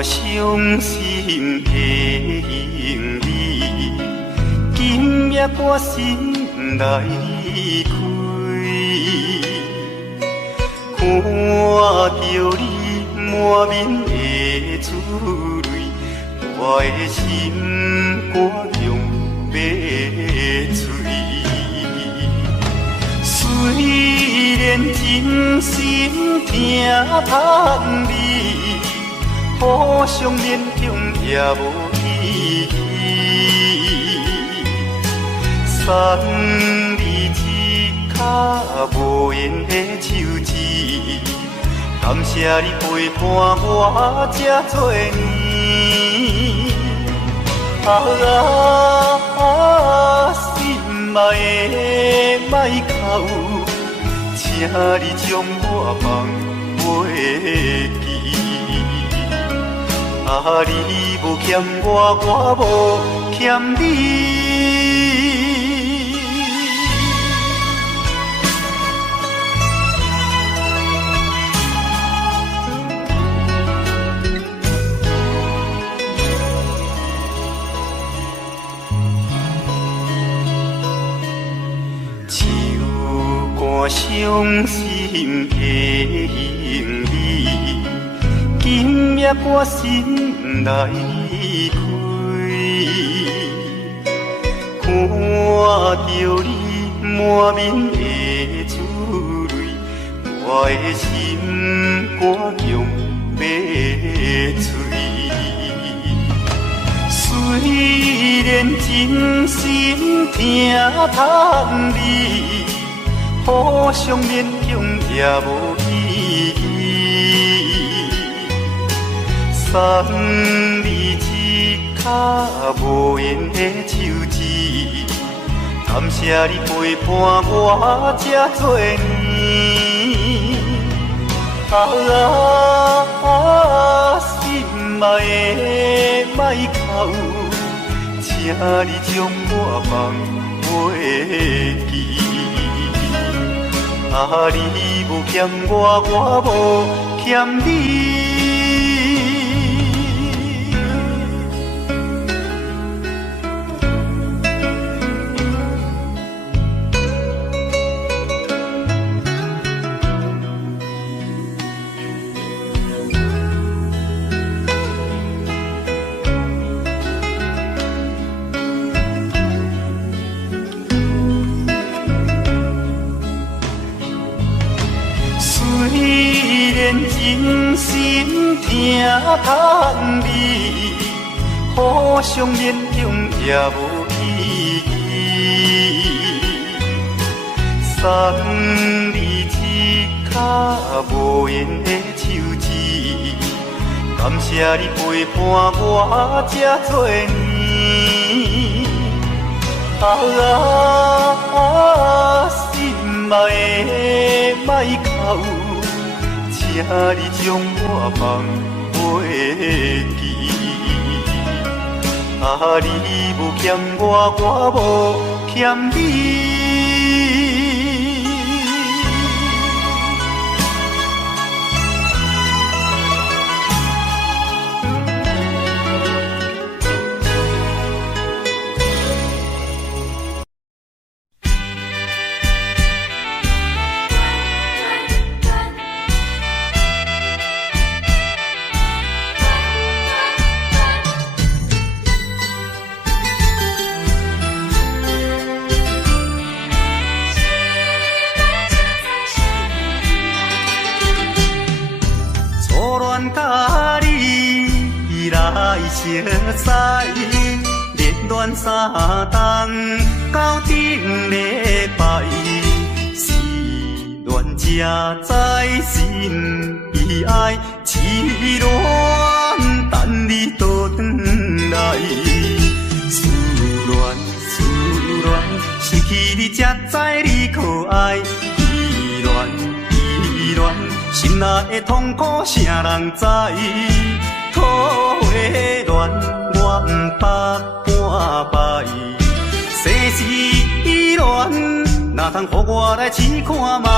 我伤心的行李，今夜我心来离开。看着你满面的珠泪，我的心肝强要碎。虽然真心疼盼你，互相勉强也无意义。送你一卡无言的手指，感谢你陪伴我这多年。心爱的莫哭，请你将我放袂记。你无欠我，我无欠你。伤心的行李，今夜我心来离开。看着你满面的珠泪，我的心肝强要碎。虽然真心疼盼你，互相勉强也无意义。送你一卡无言的手指，感谢你陪伴我这多年。心爱的莫哭，请你将我放袂记。你无欠我，我无欠你。虽然真心疼盼你，互相勉强也无意义。送你一卡无言的手指，感谢你陪伴我这多年。心爱的莫哭，请你将我放袂记。你无欠我，我无欠你。甲你来相知，热恋3冬到顶礼拜，是恋才知心意爱，痴恋等你倒转来，思恋失去你才知你可爱，依恋。心内的痛苦，谁人知？土的恋，我不捌半摆。世事恋，哪通予我来试看卖？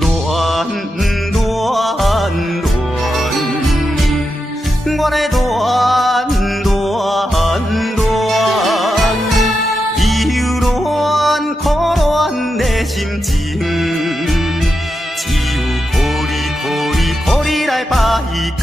恋，我的恋恋恋，忧恋苦恋的心情，只有靠你来排解。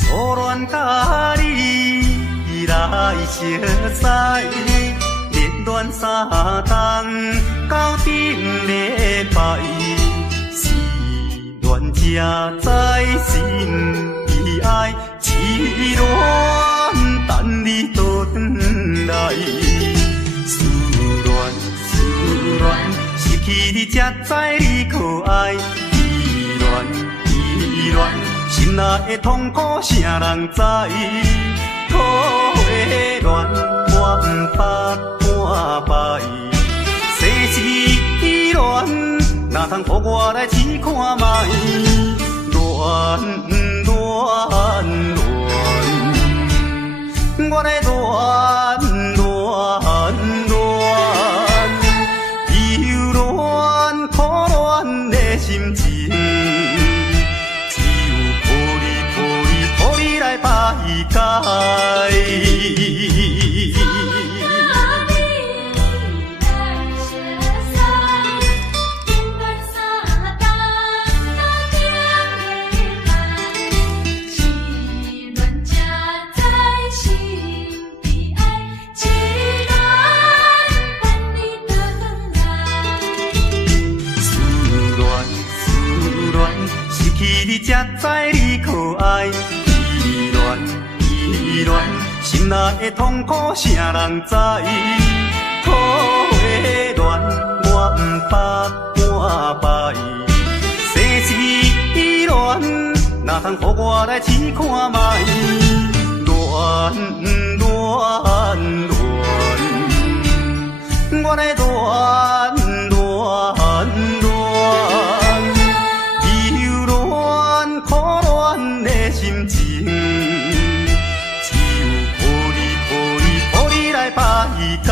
初恋甲你来熟悉，热恋三冬到顶礼拜，是恋才知心悲哀，痴恋等你倒转来，思恋失去你才知你可爱，依恋心内的痛苦谁人知？土的恋我不捌半摆，世事恋哪通予我来试看卖？恋，我的恋，忧恋苦恋的心情，只有靠你来排解。你才知你可爱，依恋心内的痛苦谁人知？土的恋我不捌半摆，世事恋哪通予我来试看卖？恋，我的恋。苦恋的心情，只有靠你来排解。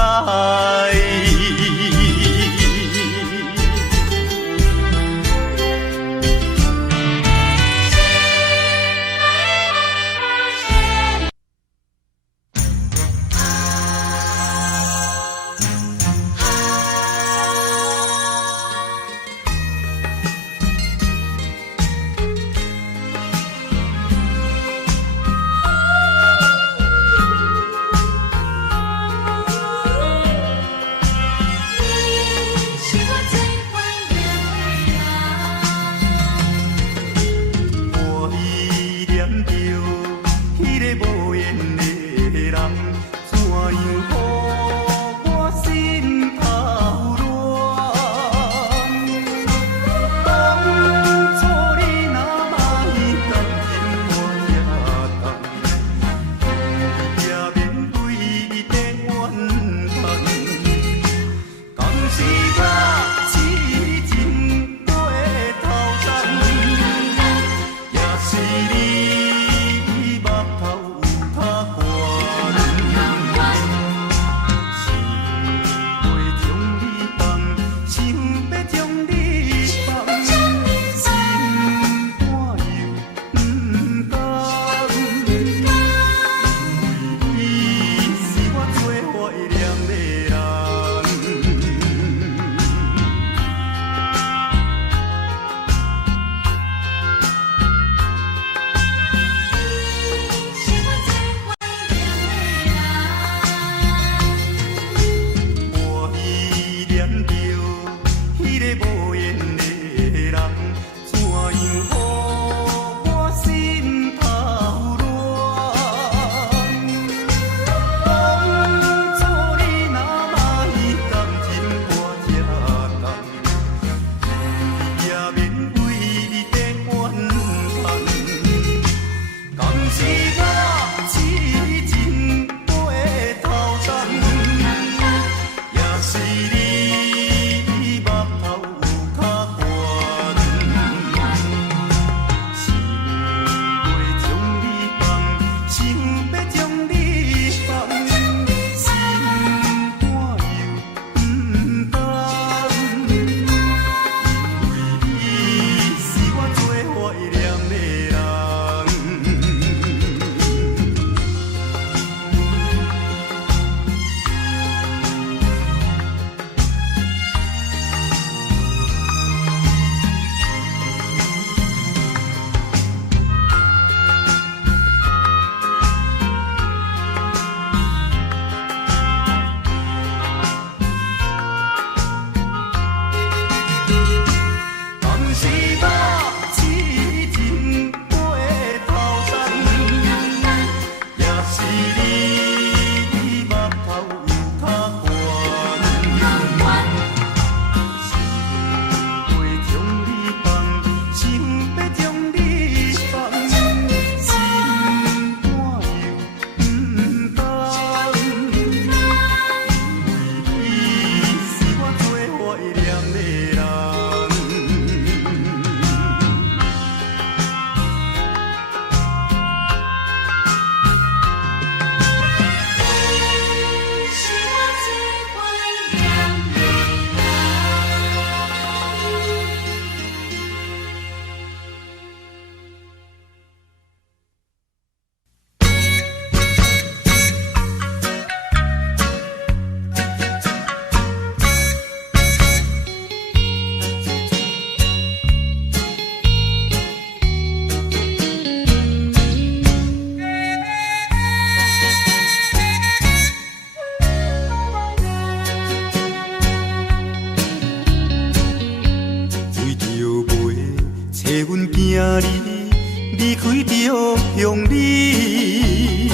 着乡里，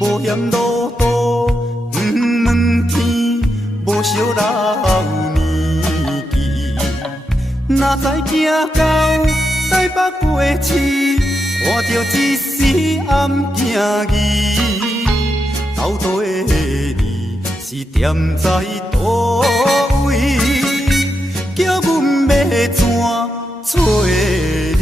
无嫌路途远问天，无惜老年纪。哪知行到台北过市，看着一时暗行疑。斗地里是踮在倒位，叫阮要怎找你？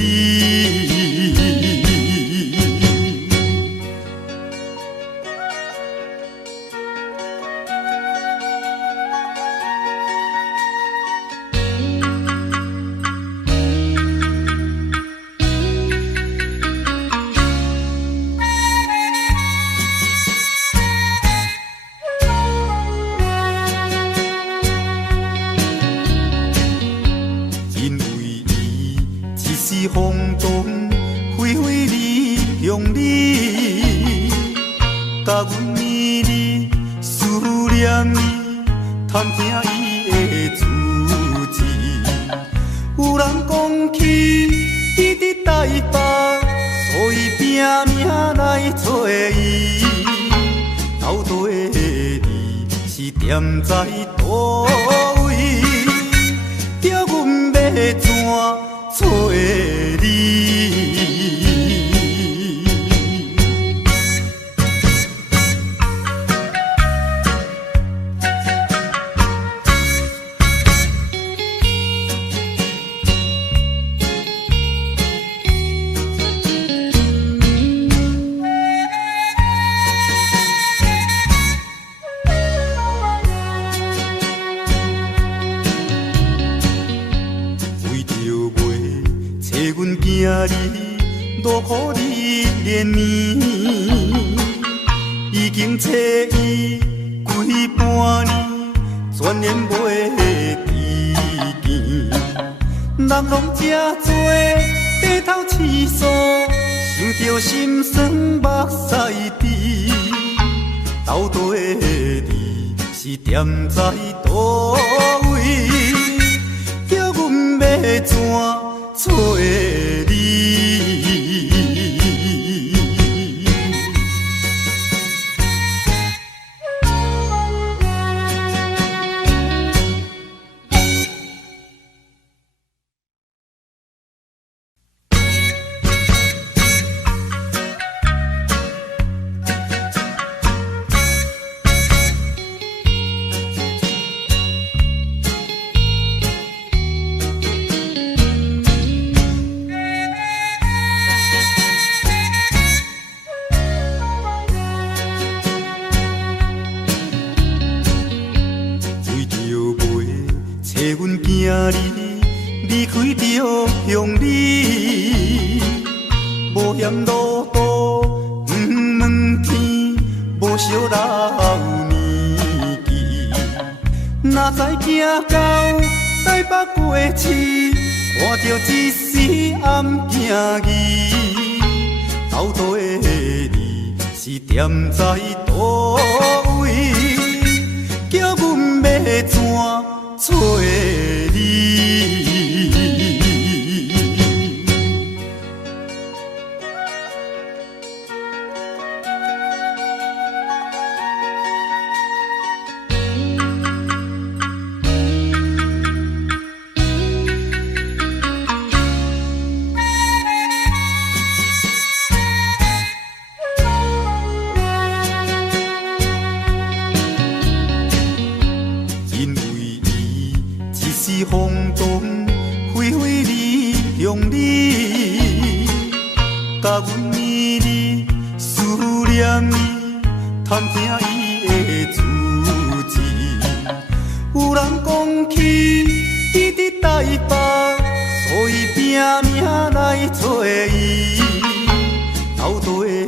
风动飞飞离乡里，甲阮绵绵思念伊，探听伊的足迹。有人讲起伊伫台北，所以拼命来找伊。斗地里是踮在倒位，叫阮要怎找你？今日落雨日连绵，已经找伊几半年，全然袂知见。人拢这多低头试诉，想着心酸目屎滴。斗地里是踮在倒位，叫阮要怎找你？今日离开着乡里，无嫌路途远问天，无惜老年纪。哪知行到台北过市，看着一时暗行疑。斗地里是踮在倒位，叫阮要怎找你？风动飞飞离乡里，甲阮绵绵思念伊，探听伊的足迹。有人讲起伊伫台北，所以拼命来找伊。斗地里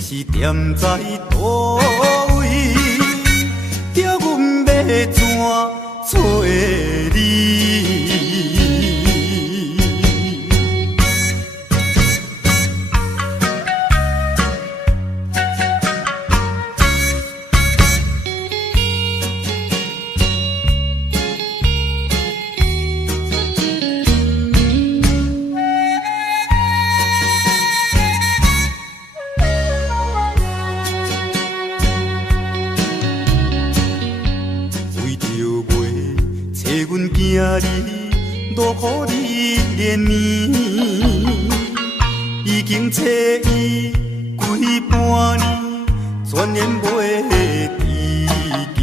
是踮在倒位，叫阮要怎找你？你，落予你怜悯，已经找伊几半年，全然袂知见。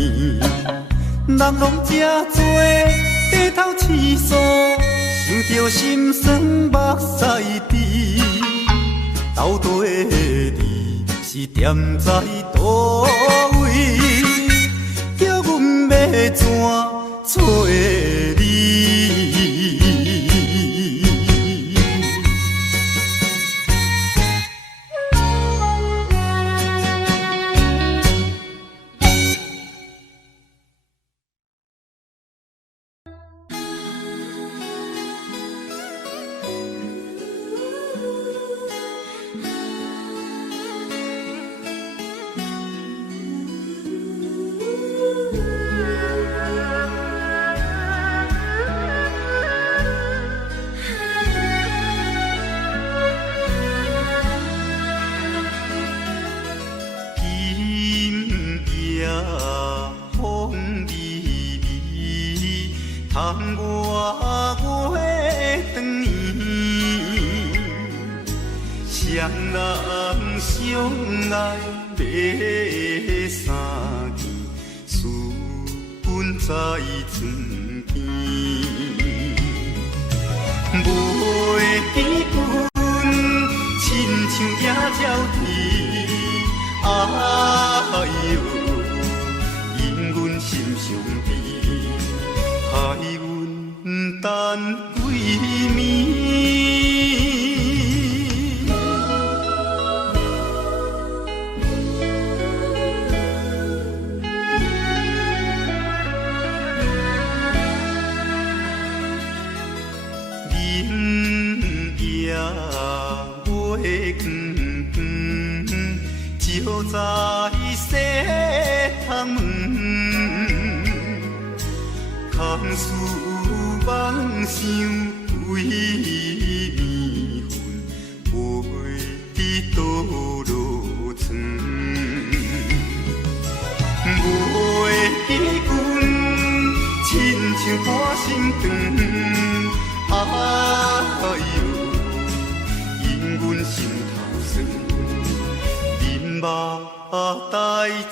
人拢这多，低头试诉，想着心酸目屎滴，到底是踮在倒位？叫阮要怎找你？窗外月长圆，双人相爱买三件，私奔在床边，袂记阮亲像野鸟啼，哎哟，因阮心伤悲。害阮等几暝，人夜月光，照在西窗门。空思梦想为面粉，袂知倒落床。袂记阮亲像半心肠，哎哟，因阮心头酸，忍目代志。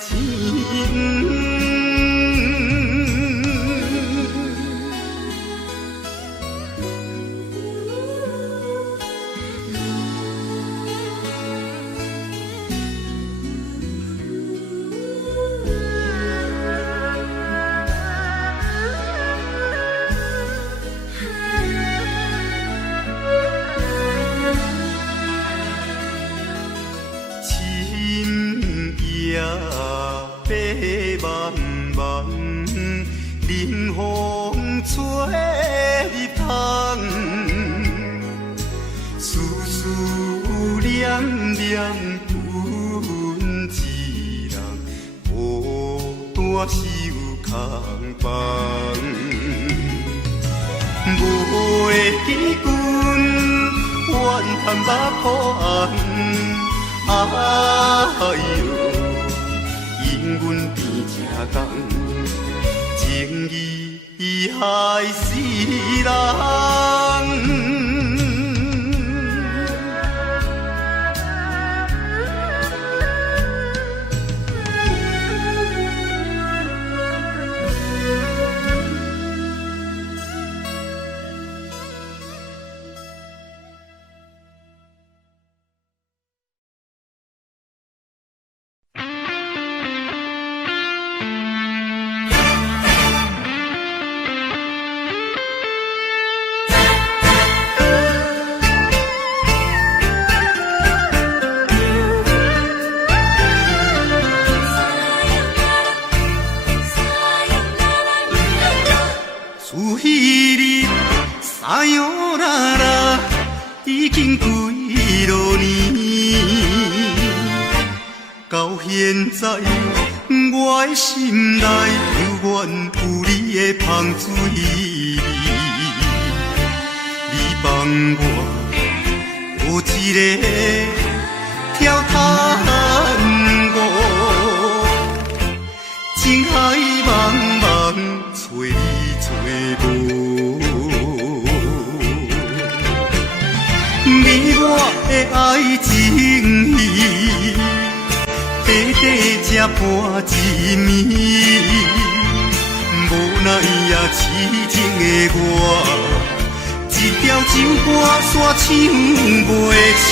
白茫茫，冷风吹入窗，思思念念阮一人，孤单守空房。袂记阮怨叹目苦红，哎哟。因阮边这工，情义害死人。哎呦啦啦，已经几落年，到现在我的心内犹原有你的香水味。你帮我有一个跳探戈，情海茫茫。找你找无。你我的爱情戏，短短才半一暝，无奈也痴情的我。一条情歌线唱袂醒，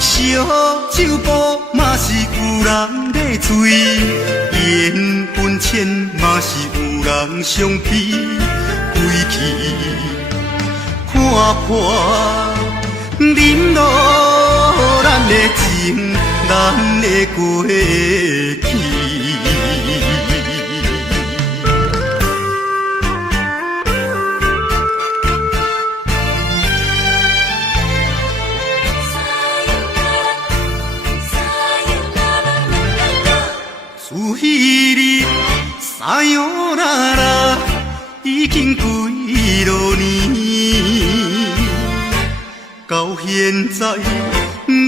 烧酒煲嘛是有人在醉，缘分浅嘛是有人相批，归去看破，忍落咱的情，咱的过去。有彼日，撒哟那拉，已经几落年。到现在，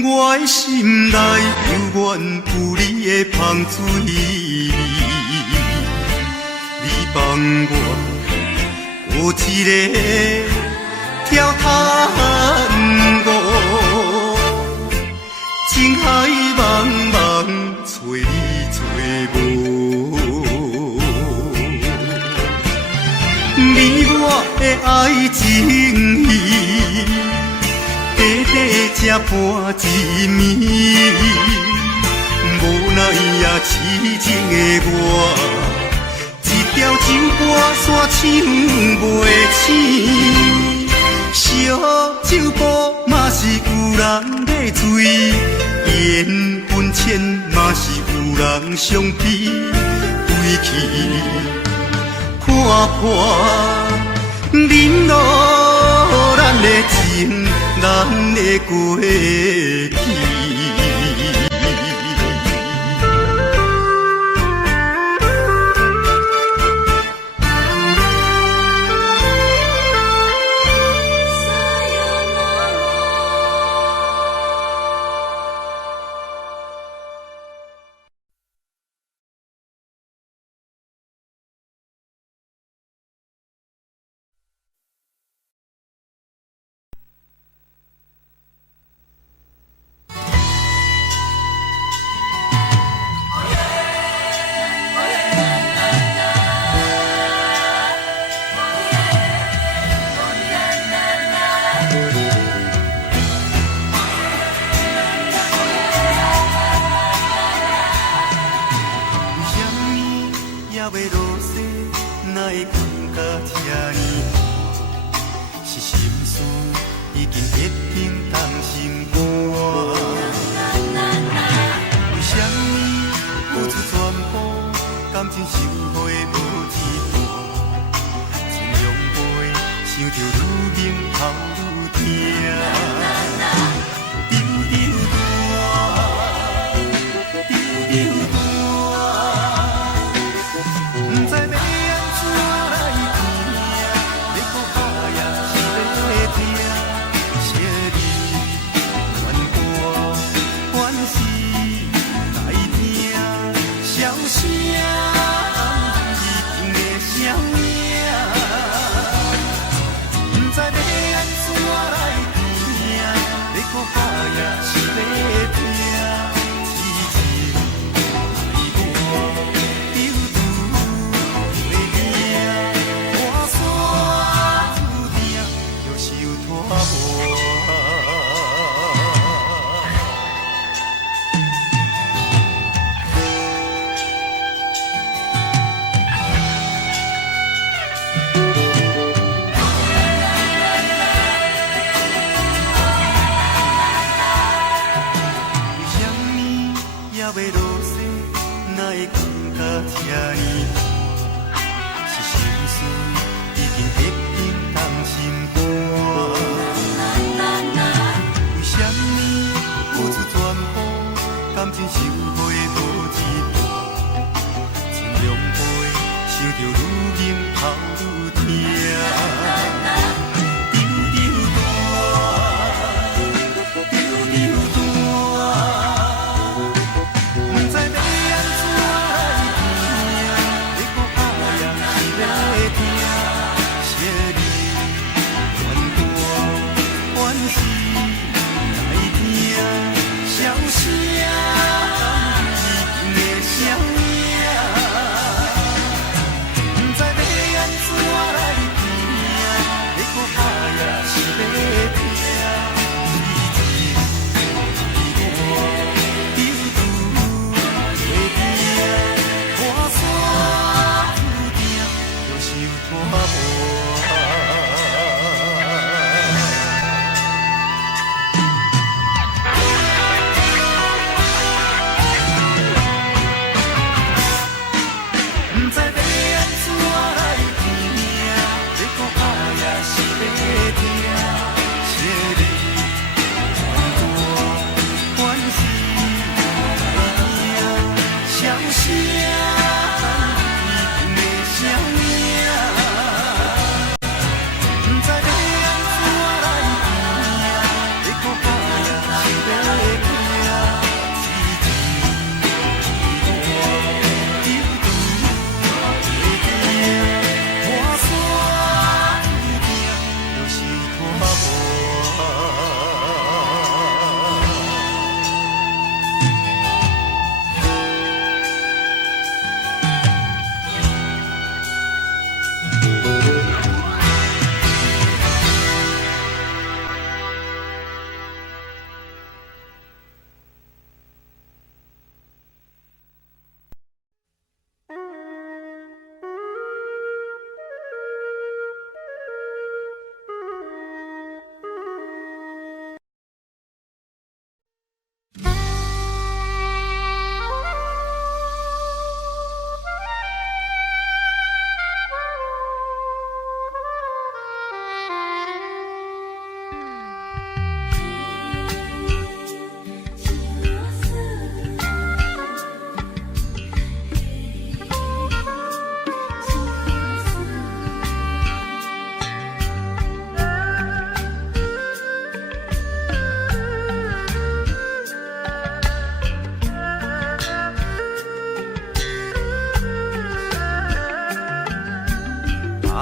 我的心内犹原有你的香水味。你帮我有一个跳探戈，情海茫茫找你。你我的爱情戏，短短才半一暝，无奈也痴情的我，一条情歌线唱袂醒，烧酒煲嘛是有人在醉，缘分浅嘛是有人相批，归去看破，忍落咱的情，咱的过去。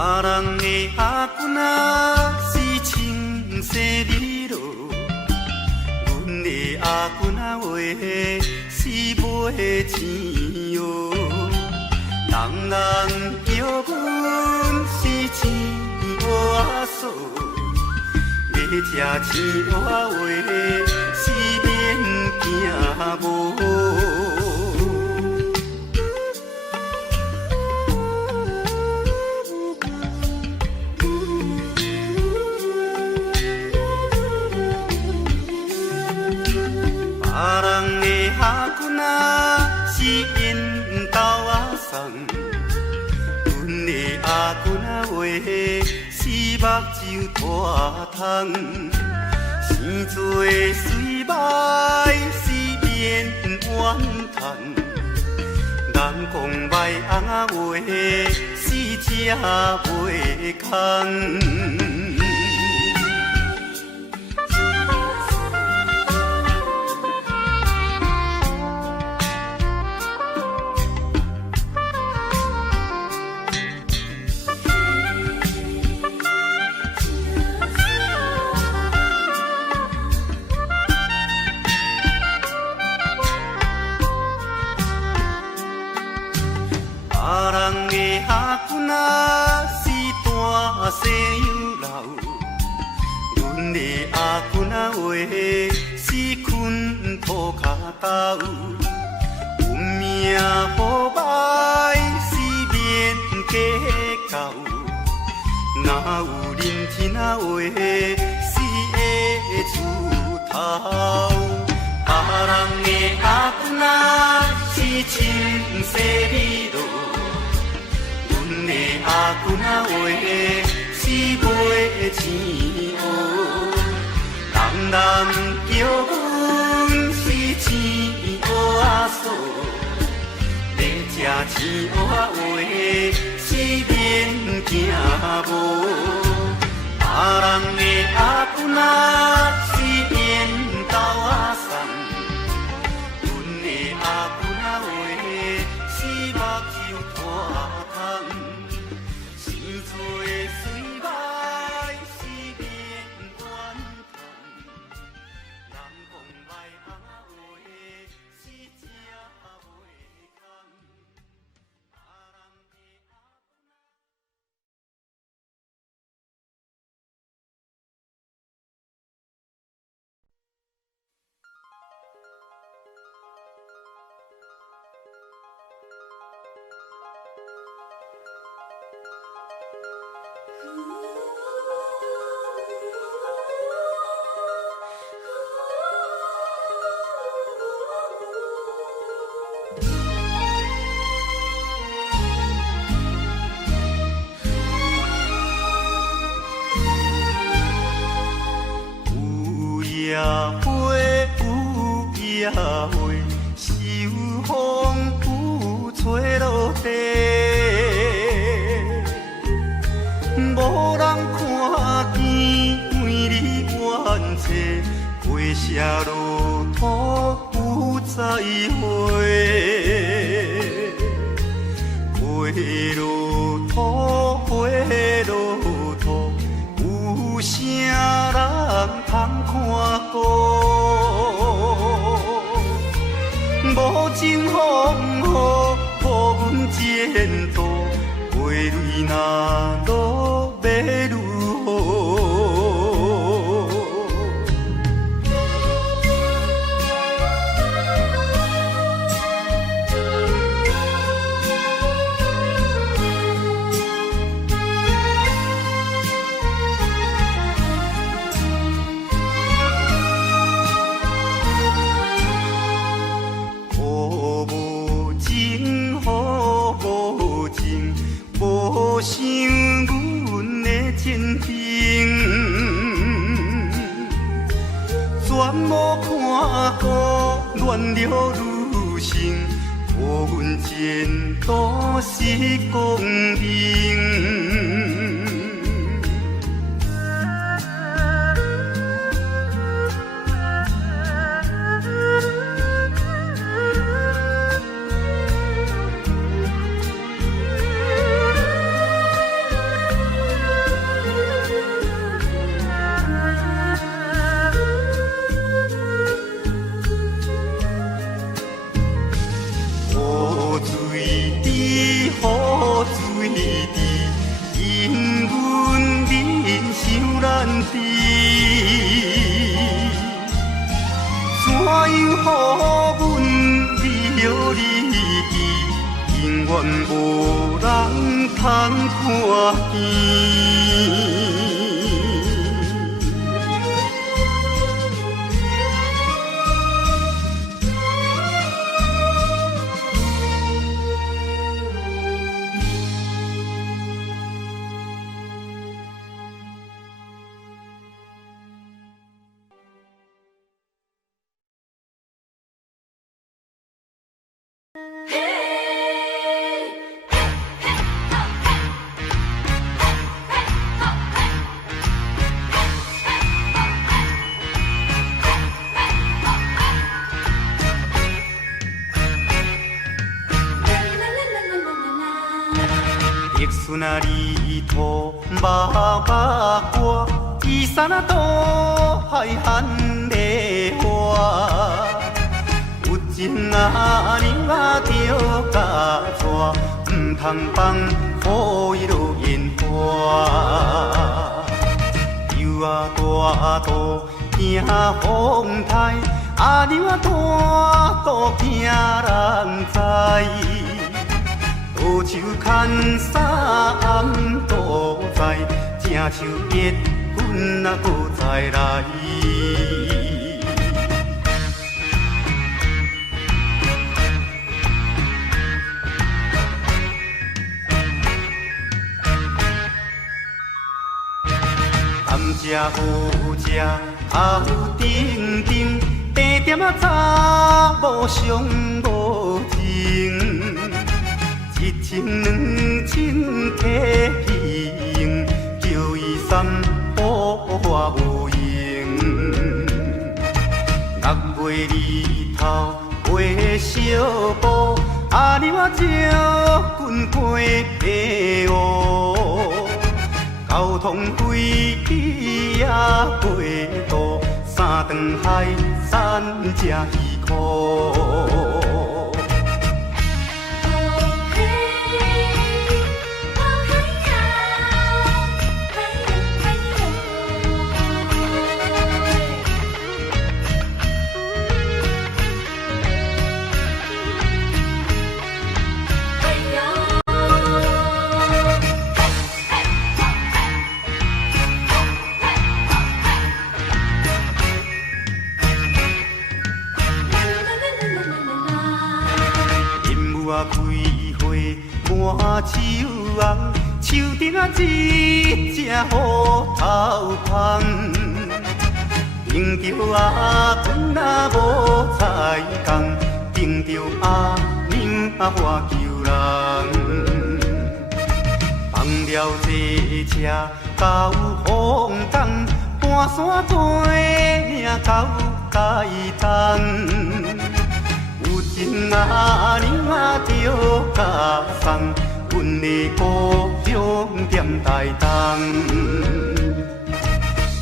别人的阿君啊是青色美罗，阮的阿君啊话是买钱哟。人人叫阮是钱娃嫂，要吃钱娃话是免惊无。是因兜阿送，阮的阿君啊话是目睭大窗，生做水歹是免怨叹，人讲歹翁啊话是吃袂空。阿君啊是大西有老，阮的阿君啊话是困土脚豆，有命好歹是免计较，哪有认真啊话是会出头。别人的阿君啊是青色美罗，阮的阿君啊话是买钱哦，人人叫阮是钱娃嫂，要吃钱娃话是免惊无。别人的阿君啊是缘投阿送，阮的阿君啊话是目睭大窗。野花是有风雨吹落地，无人看见每日怨嗟，花谢落土有再花，花落土，花落土，有啥人通看顾？无情风雨，无阮前途，花蕊若落要如何？想阮的真情，全无看过乱了女性，无阮前途是光明。阮了你记，永远无人通看见。玉树那里土麻麻歌，伊山那渡海含梨花。有情啊，你啊着甲带，唔通放雨伊落烟花。游啊大渡惊风台，啊牛啊大渡惊人知。乌手牵衫都在，正像结婚啊，搁再来。甘蔗好食，头顶顶，茶点啊查某上无情。一情两情摕去用，叫伊三宝我无用。6月日头月小布，阿娘啊招棍过白乌。交通费也过度，3顿海产才2箍。开花满树红，树顶啊一只虎头芳。迎着阿公啊无彩工，迎着阿娘啊花求人。放了这车到风港，半山做命到街东。有情啊，娘啊着甲送，阮的故乡踮台东，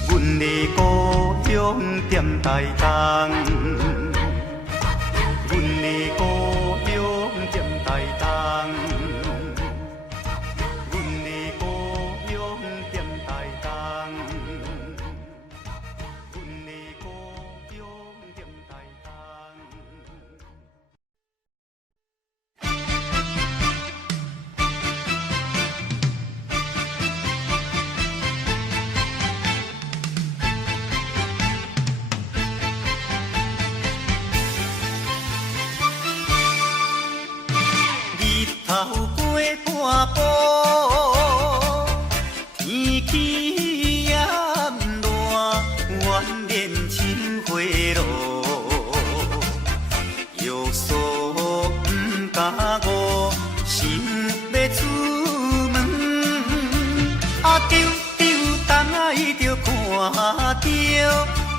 阮的故乡踮台东，阮的故乡踮台东，阮的故乡踮台东，阮的故乡踮台东。头过半步，天气炎热，愿连秋花落。约束不敢我，想要出门，啊丢丢东来着看着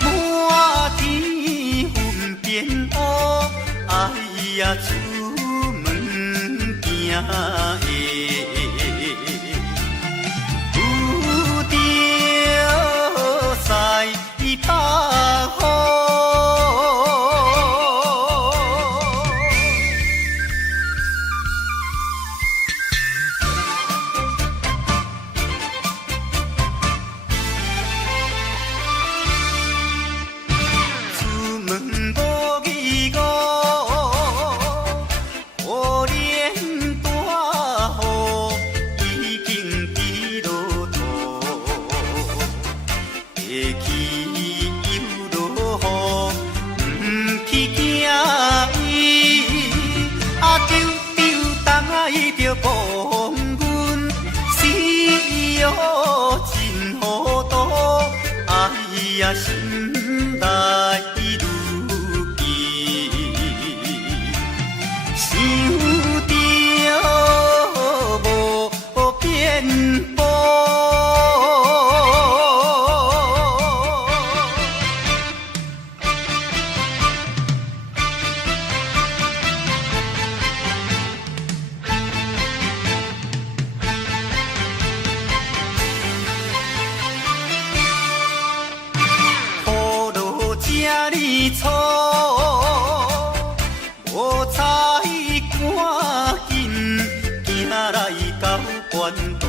满天云变乌，哎呀出门行的。有着西北风。出门无语到关渡，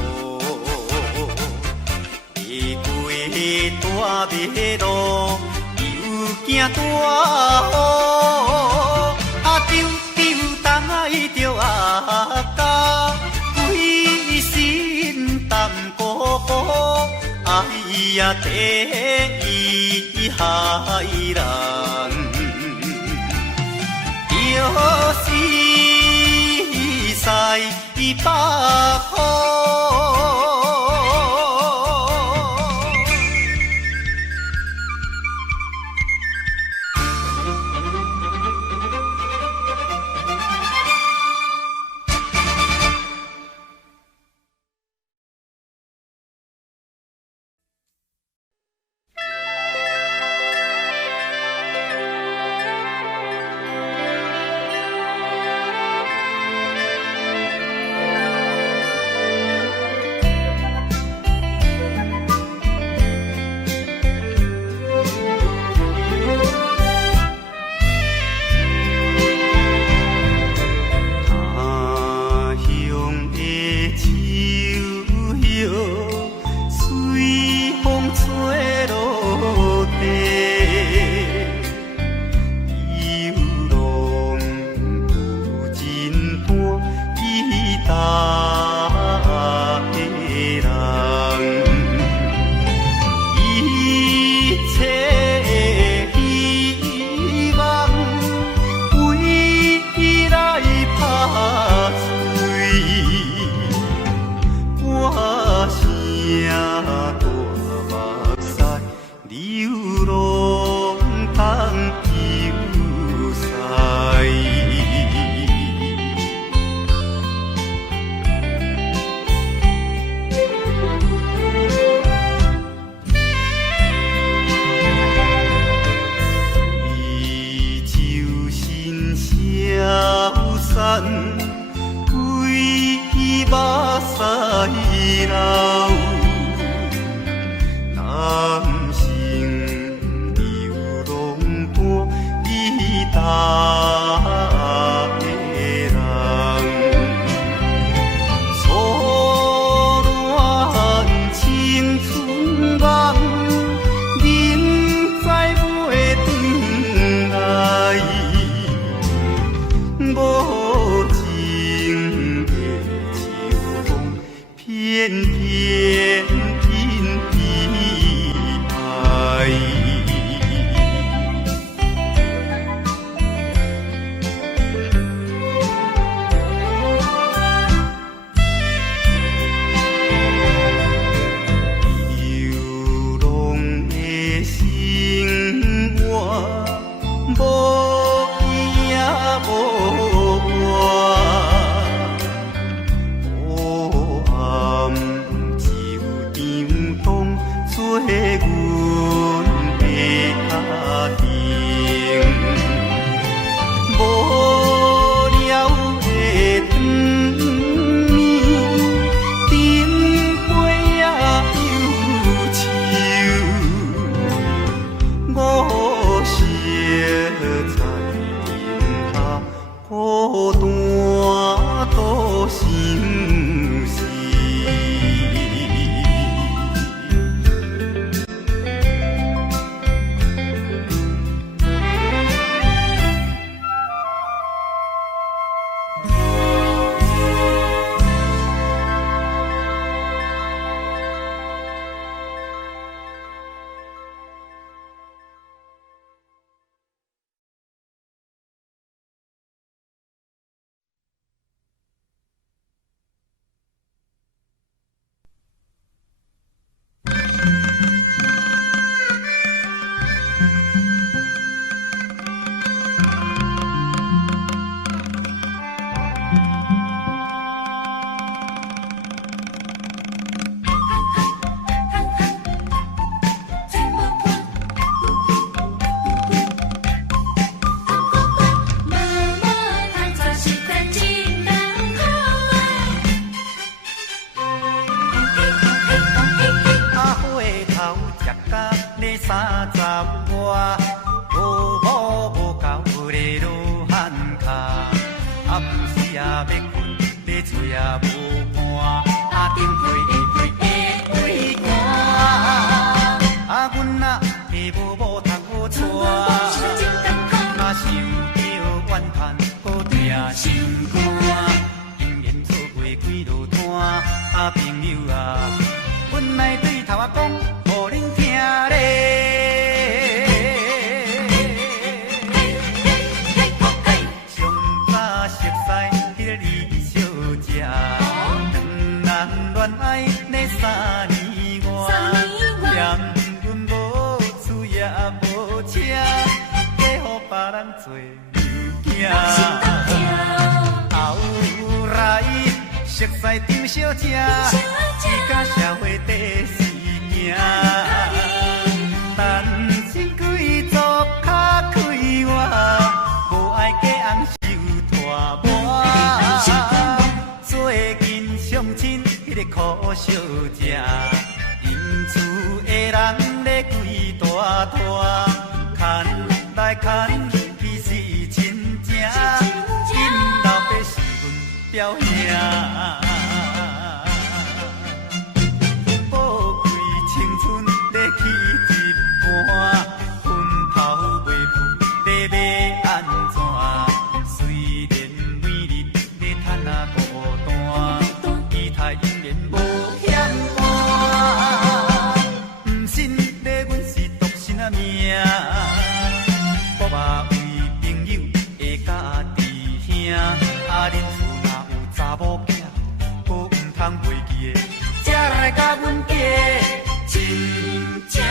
离过大马路，又惊大雨，东爱着阿家，规身淡薄薄，哎呀，第一害人。又是西北风。朋友啊，阮来对头仔讲，互恁听咧。上早熟悉迄个李小姐，两人恋爱呢3年外，嫌阮无厝也无车，嫁互别人做牛囝。后来熟悉张小姐，一甲社会第四行，单身贵族较快活，无爱嫁翁受拖磨。最近相亲迄个柯小姐，因厝的人咧规大拖，牵来牵去是亲情，因老爸是阮表兄。宝贵青春咧去一半，昏头袂赴咧要安怎？虽然每日咧趁啊孤单，期待永远无险寒。毋信咧阮是独身啊命，我嘛为朋友会家己兄。啊，恁厝若有查某囝，无毋通袂记的，才来甲阮嫁亲情的。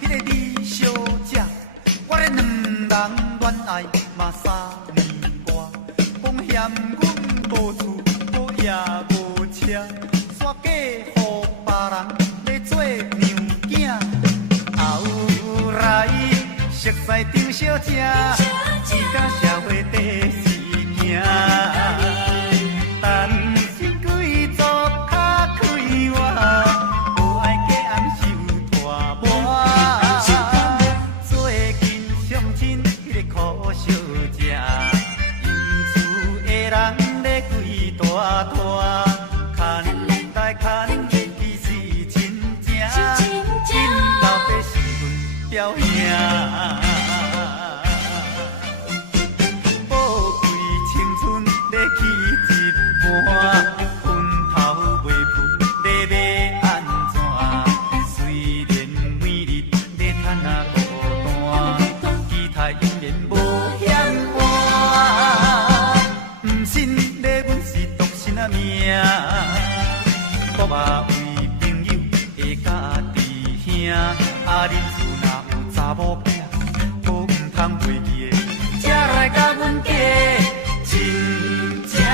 迄个李小姐，我咧两人恋爱嘛3年外，讲嫌阮无厝无也无车，煞嫁互别人咧做娘囝。后来熟悉张小姐，伊甲社会第四行，单身贵族较快活。小姐，因厝的人咧规大拖，牵来牵去是亲情，因老爸是阮表兄。宝贵青春咧去一半，昏头袂赴咧要安怎？虽然每日咧趁啊孤单，期待永远无。命，我嘛为朋友会家己兄。啊，恁厝若有查某囝，无毋通袂记的，才来甲阮嫁亲情的。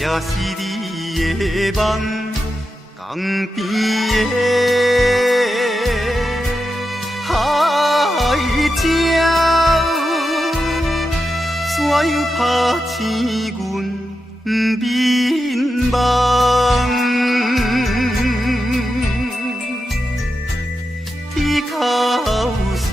也是你的梦，江边的海鸟，怎样拍醒阮眠梦？啼哭声。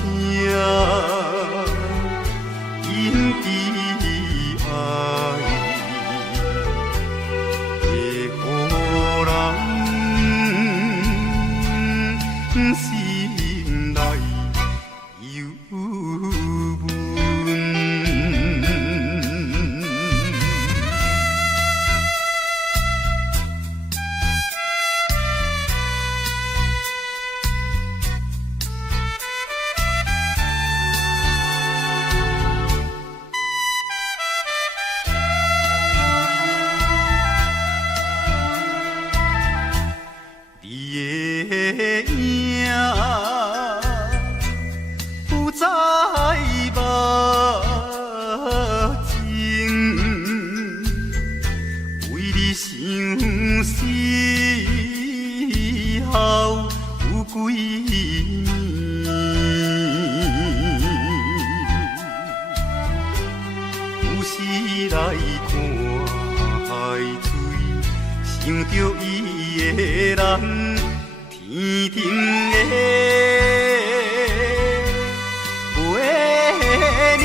心内忧闷。想着伊的人，天庭的月亮，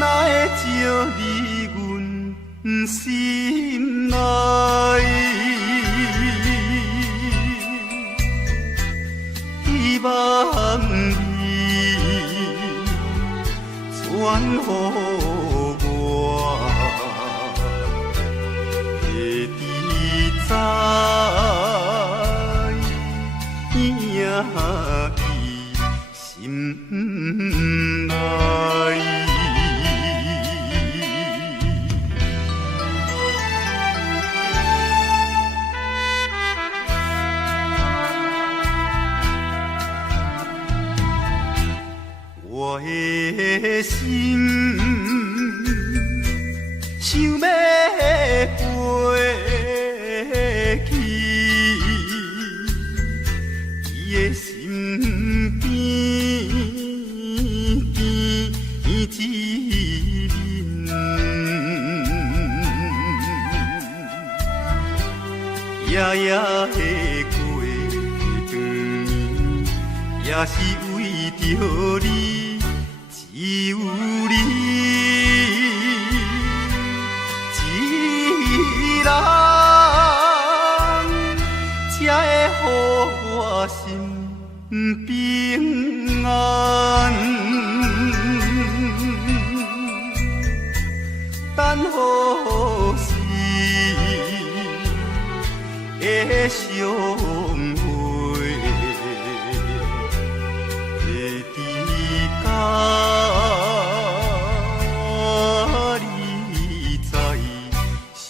哪会照入阮心内？希望你传予我。在伊心内。我的心想要飞去伊的身边，一面，夜夜的过长年，也是为着你，只有你。人才会予我心平安，等好时的相会，会伫甲你再相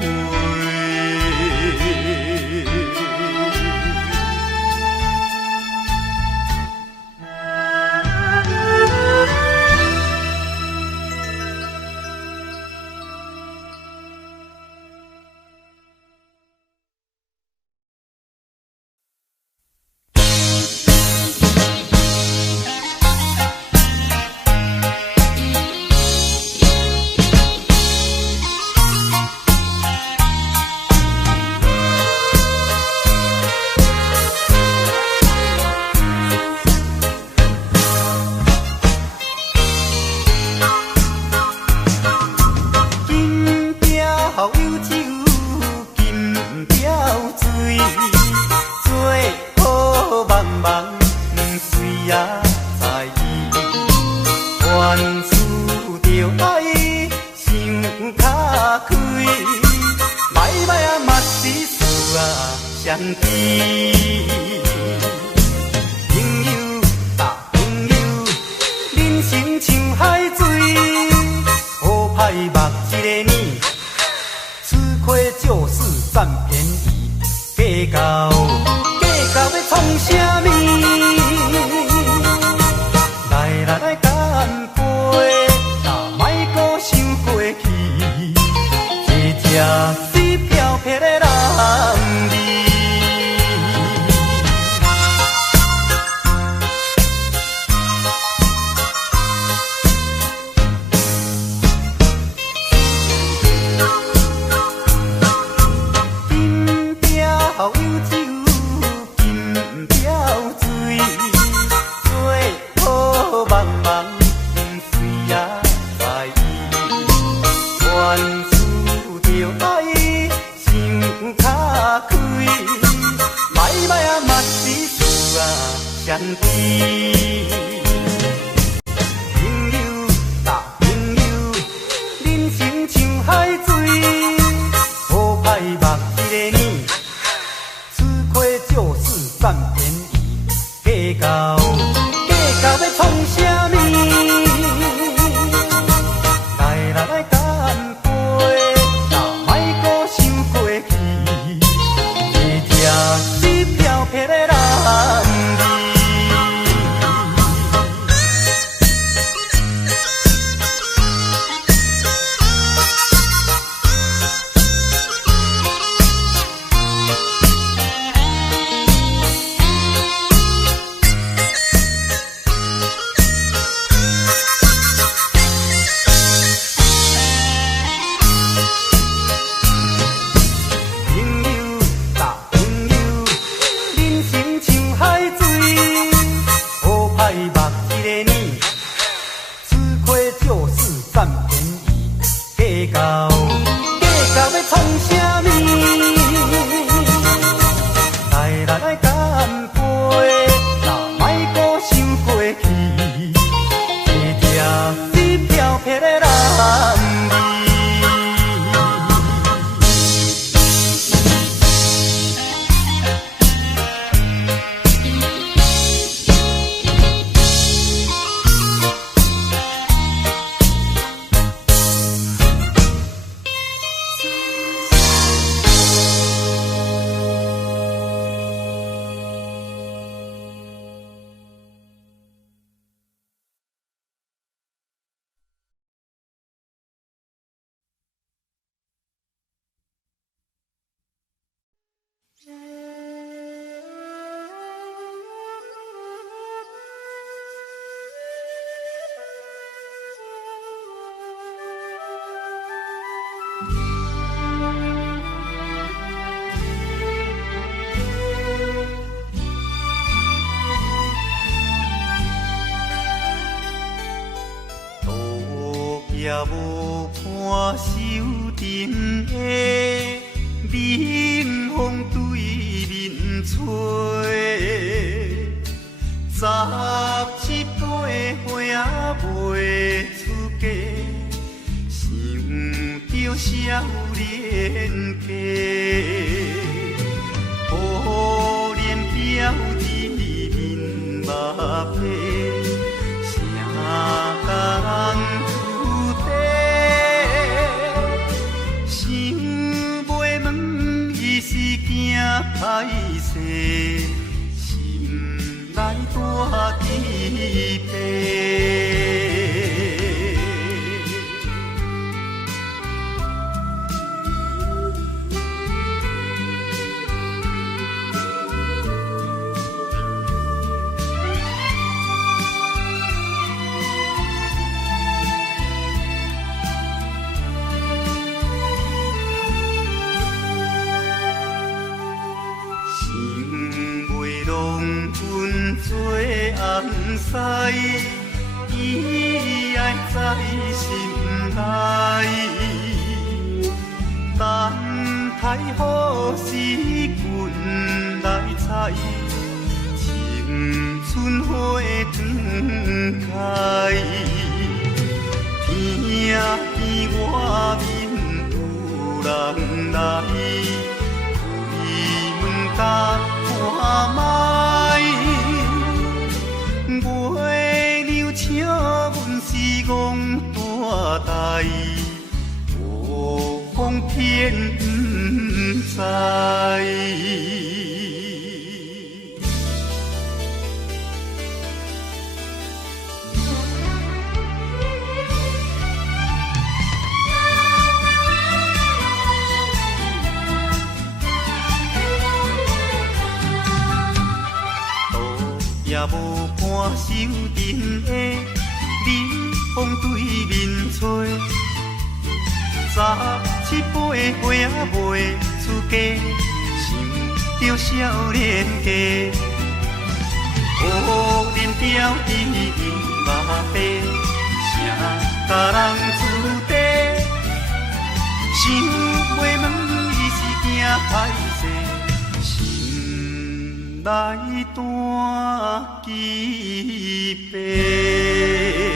会。相知，朋友啊朋友，人生像海水，好歹目一个年，吃亏就是占便宜，计较要创啥物？来干杯，莫搁想过去，一只水飘飘的人儿。好友只有开，歹歹啊嘛是事啊善悲。朋友搭朋友，人生像海水，好歹目一个呢，吃亏就是占便宜，计较要创啥物？来干杯，哪莫搁想过去，会听是飘撇的人味。也无伴手阵的冷风对面吹，17岁花袂出嫁，想着少年家，可怜表弟面目皮，啥人？歹势，心内大疑白。做红婿，伊爱在心内，等待好时运来采，青春花长开。听见外面有人来，开门甲看卖。月娘笑阮是戆大代，无风偏不知。也无伴手阵的冷风对面吹，17岁花袂出嫁，想着少年家，可怜表弟目白，啥甲人厝地，想袂问伊是惊歹势。来弹吉悲。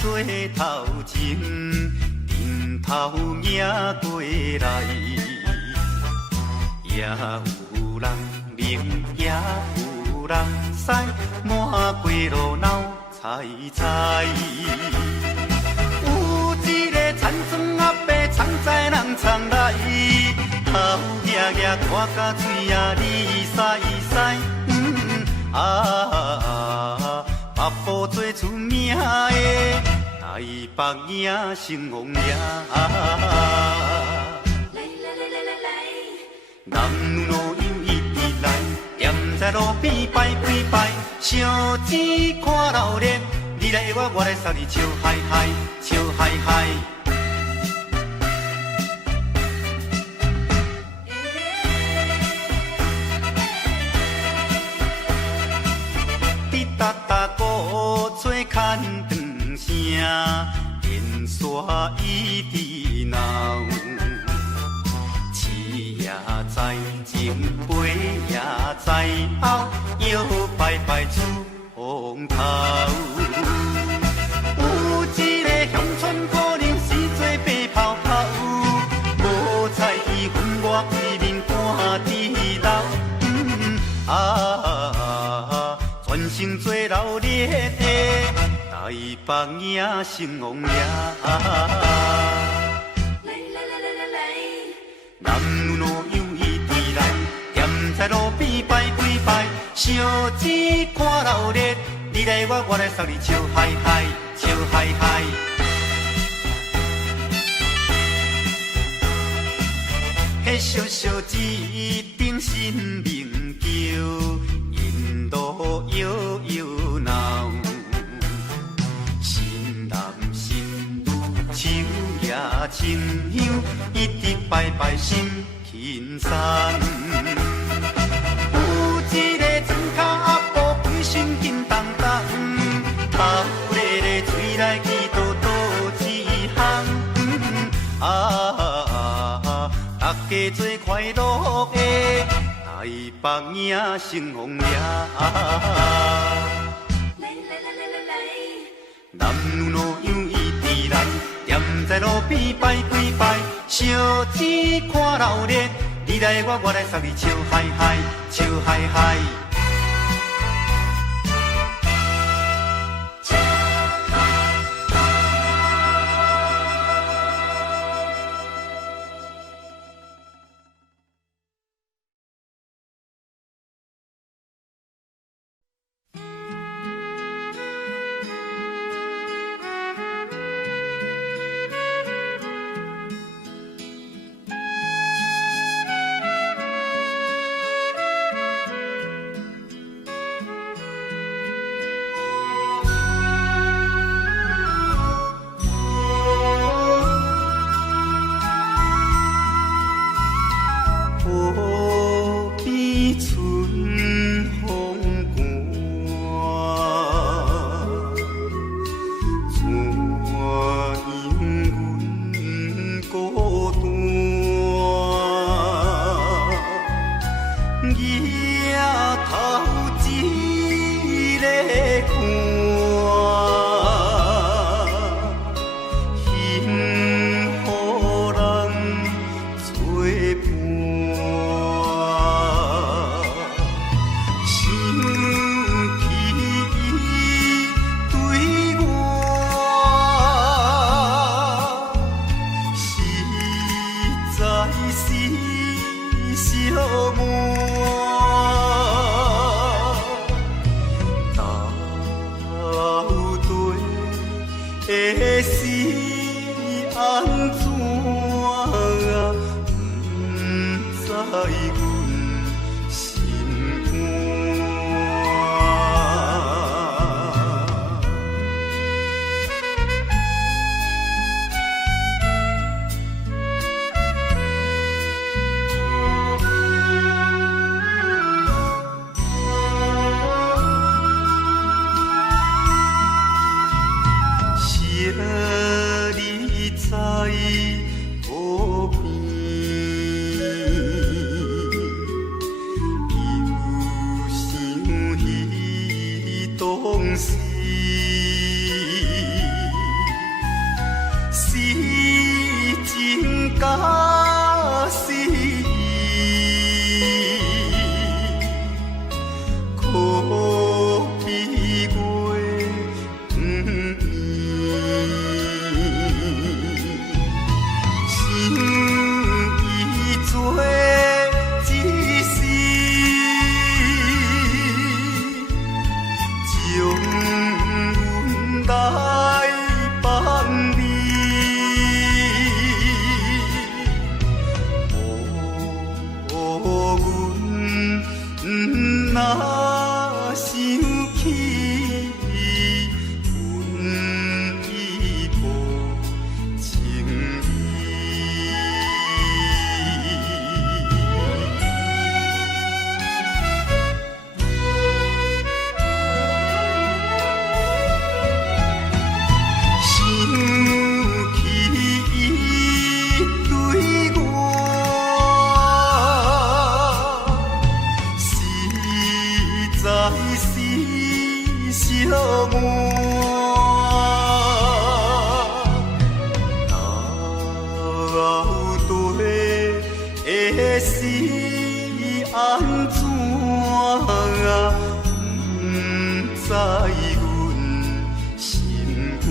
做头前，迎头迎过来，夜有人明，也有人使，满街路闹采采。有一个田庄阿伯，藏在人藏来，头额额拖甲嘴也哩塞塞。北部最出名的台北影成王爷。男女老幼一直来，踮在路边摆几摆，烧钱看热闹，你来我来送你笑嗨嗨，笑嗨嗨。滴答答鼓吹牵长声，烟沙一直闹。在前辈也在后，摇摆摆出风头。有一个乡村可能是做白泡泡，无彩伊分我规面半地老。全城做热烈的台北影成王爷。男女老幼一直来，踮在路边摆几摆，烧钱看热闹，你来我来送你笑嗨嗨，笑嗨嗨。迄小小一顶新名桥，引路摇摇闹，新男新女手也亲香，一直摆摆心轻松。有一个庄脚阿婆规身金当当，头咧咧嘴来去叨叨一项。大家做快乐的台北影成王爷。男女老幼一直来，踮在路边摆几摆，烧钱看热闹，你来我来送你笑嗨嗨，笑嗨嗨。在河边。会是安怎啊？不知阮心肝。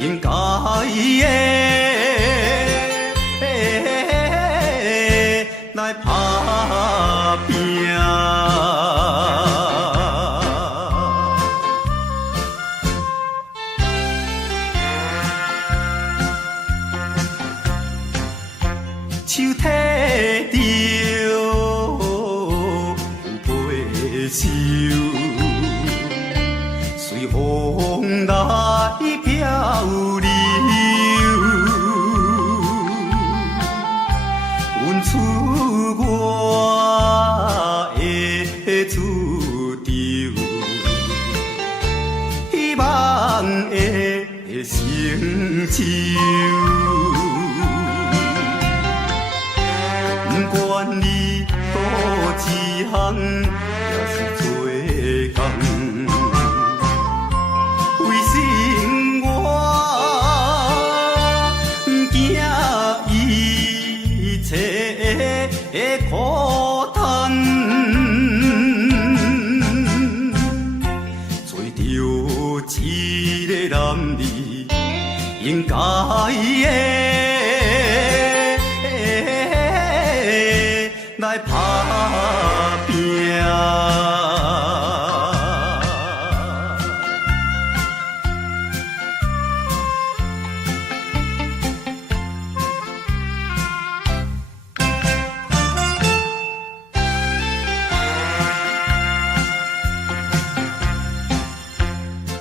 应该的来打拼。手提着背手，随风来漂流。阮出我的厝场，希望会成就。不管你倒一项，也是做工，为生我惊一切的苦叹，做着一个男儿应该的。来打拼，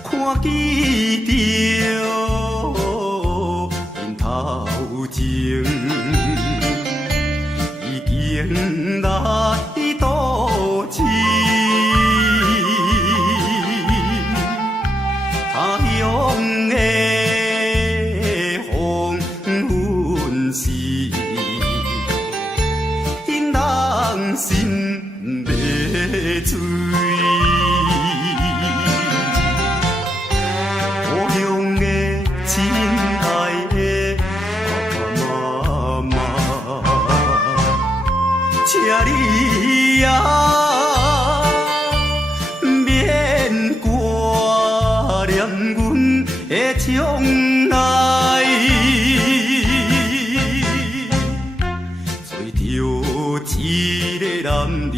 看见着因头前。迎来多情，他乡的黄昏时，因人心迷醉。故乡的亲爱的爸爸妈妈。请你啊，免挂念阮的将来，做着一个男儿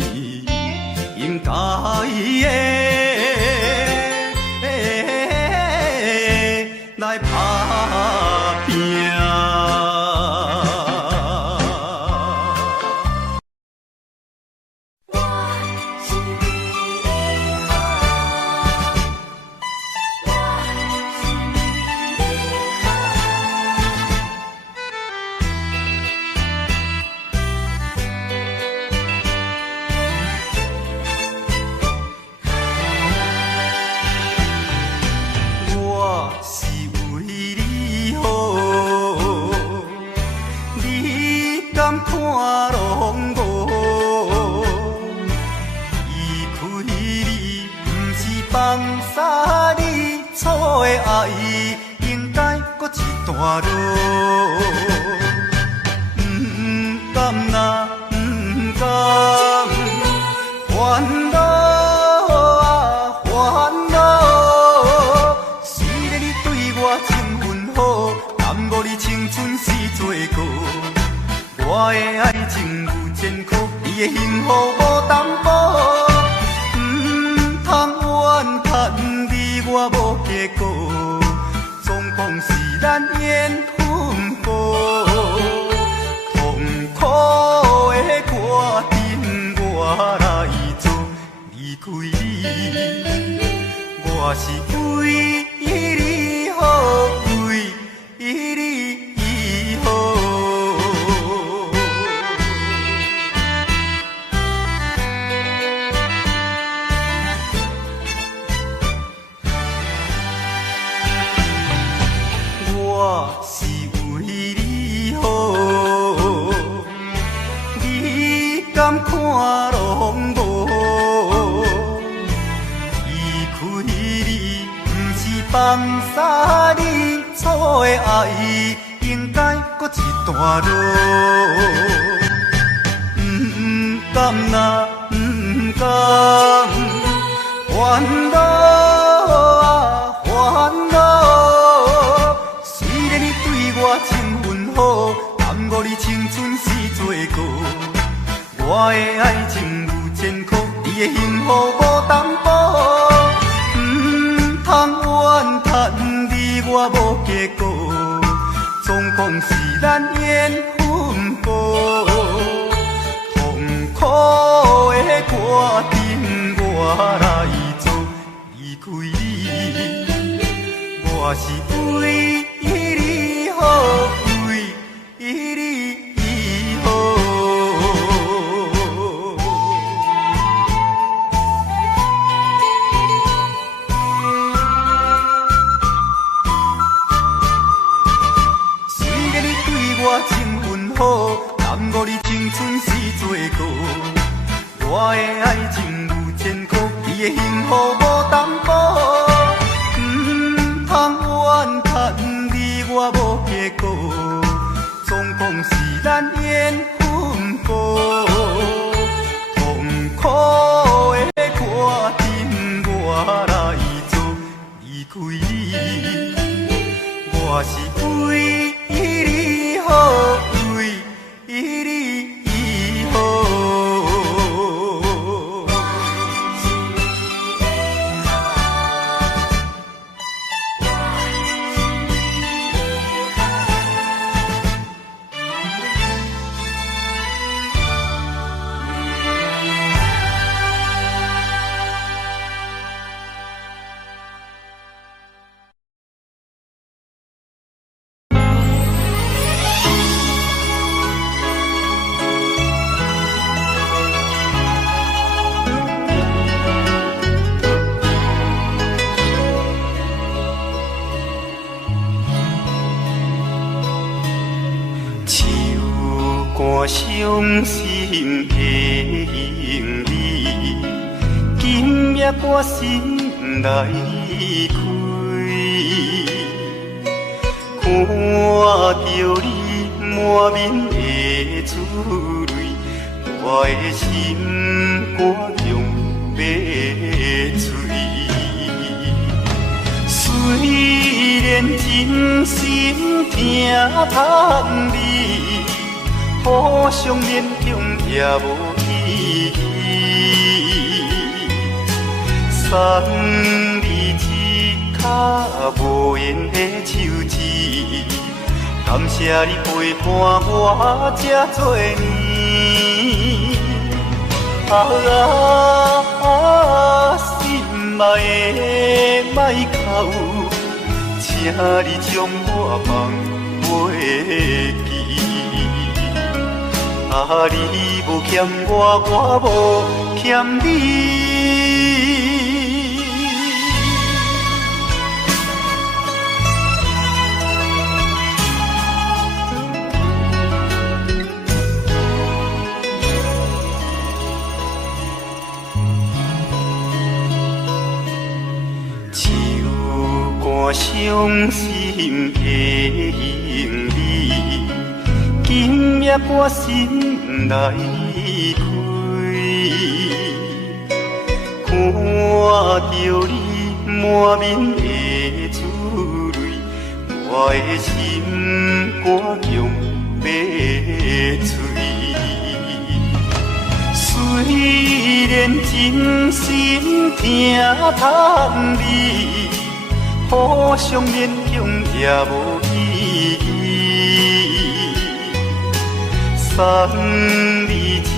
应该的来打拼。看拢无，离开你不是放洒你错的爱，应该搁一段路。不甘呐，不甘，烦恼啊烦恼，虽然你对我真分好，耽误你青春时做过。我的爱情有前科，你的幸福无担保，不通怨叹你我无结果，总讲是咱缘分薄，痛苦的决定我来做，离开你，我是为你好，为你好。我是为你好，你敢看拢无？离开你不是放洒你错的爱，应该搁一段路。不甘呐，不甘，烦恼啊烦恼。好，耽误你青春时做过。我的爱情如千苦，你的幸福无担保。通怨叹你我无结果，总讲是咱缘分薄。痛苦的歌阵我来做，离开你，我是为你好，为你好。虽然你对我情分好，耽误你青春时做过。我的爱情如千苦，你的幸福无担保。通怨叹你我无结果，总讲是咱缘分薄。痛苦的歌阵我来做，离开你，我是为你好，为你好。伤心的行李，今夜我心来开，看着你满面的珠泪，我的心肝强要碎。虽然真心疼痛你，互相勉强也无意义，送你一卡无言的手指，感谢你陪伴我这多年。心爱的莫哭，请你将我放袂记。你无欠我，我无欠你。手竿伤心的行李，今夜我心来开，看着你满面的珠泪，我的心肝强要碎。虽然真心疼痛你，互相勉强也无意义。送你一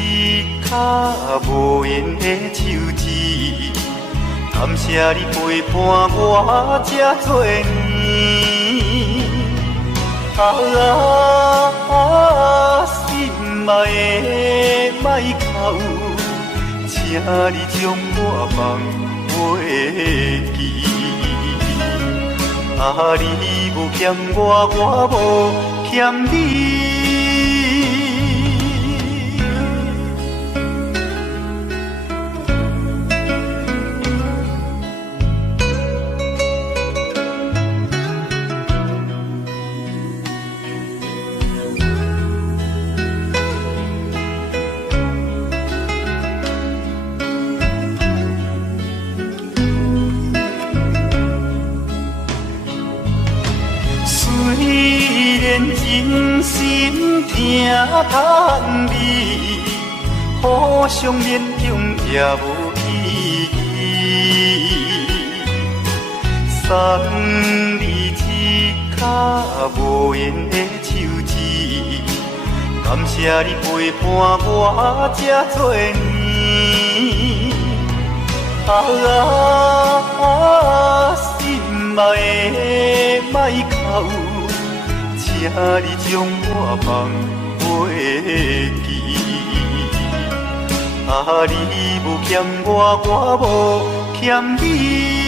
卡无言的手指，感谢你陪伴我这多年。心爱的莫哭，请你将我放袂记。你无欠我，我无欠你。虽然真心疼叹你，互相勉强也无意义。送你一脚无缘的手指，感谢你陪伴我这多年。心爱的莫哭，请你将我放袂记。你无欠我，我无欠你。